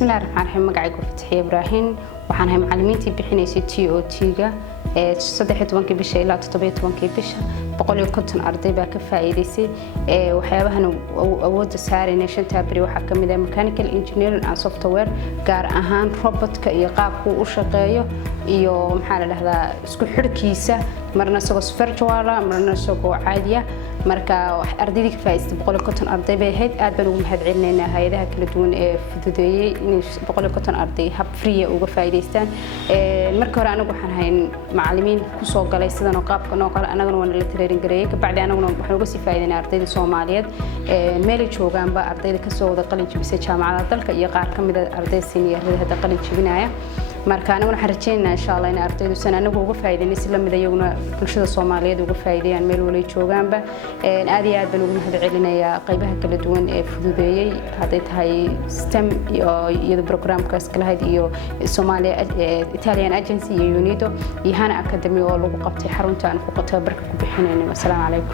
بسم الله الرحمن الرحيم مقعي فتحي إبراهيم وحنا هم معلمينتي بحنيسي TOT-ga 13 bisha ilaa 17 bisha 150 arday baa ka faa'iideysay waxyaabahan awood saarayna shanta bari waxa kamid ah mechanical engineering and software gaar ahaan robotka iyo qaabku u shaqeeyo iyo maxaa la dhahdaa isku xirkiisa marna isagoo virtual marna isagoo caadi ah marka ardayda ka faa'iideystay 150 arday bay ahayd aad baan ugu mahadcelinaynaa hay'adaha kala duwan ee fududeeyay in 150 arday hab free uga faa'iideystaan marka hore anagu waxaan hayn macallimiin ku soo galay sidan oo qaabka noo kala anaguna waan la training gareeyay ka bacdi anaguna waxaan uga sii faa'iideynaa ardayda Soomaaliyeed meel joogaan ba ardayda ka soo wada qalin jabisay jaamacadaha dalka iyo qaar kamid ah arday seniorada hadda qalin jabinaya marka anaguna waxaan rajaynaynaa insha Allah in ardaydu san anagu uga faa'iideynay si lamid iyaguna bulshada Soomaaliyeed uga faa'iideeyaan meel wali joogaanba aad iyo aad baan ugu mahadcelinayaa qaybaha kala duwan ee fududeeyay haday tahay STEM iyo programkaas kala hayd iyo Soomaaliya Italian Agency iyo UNIDO iyo Hana Academy oo lagu qabtay xarunta aan ku tababarka ku bixinayno. Assalaamu calaykum.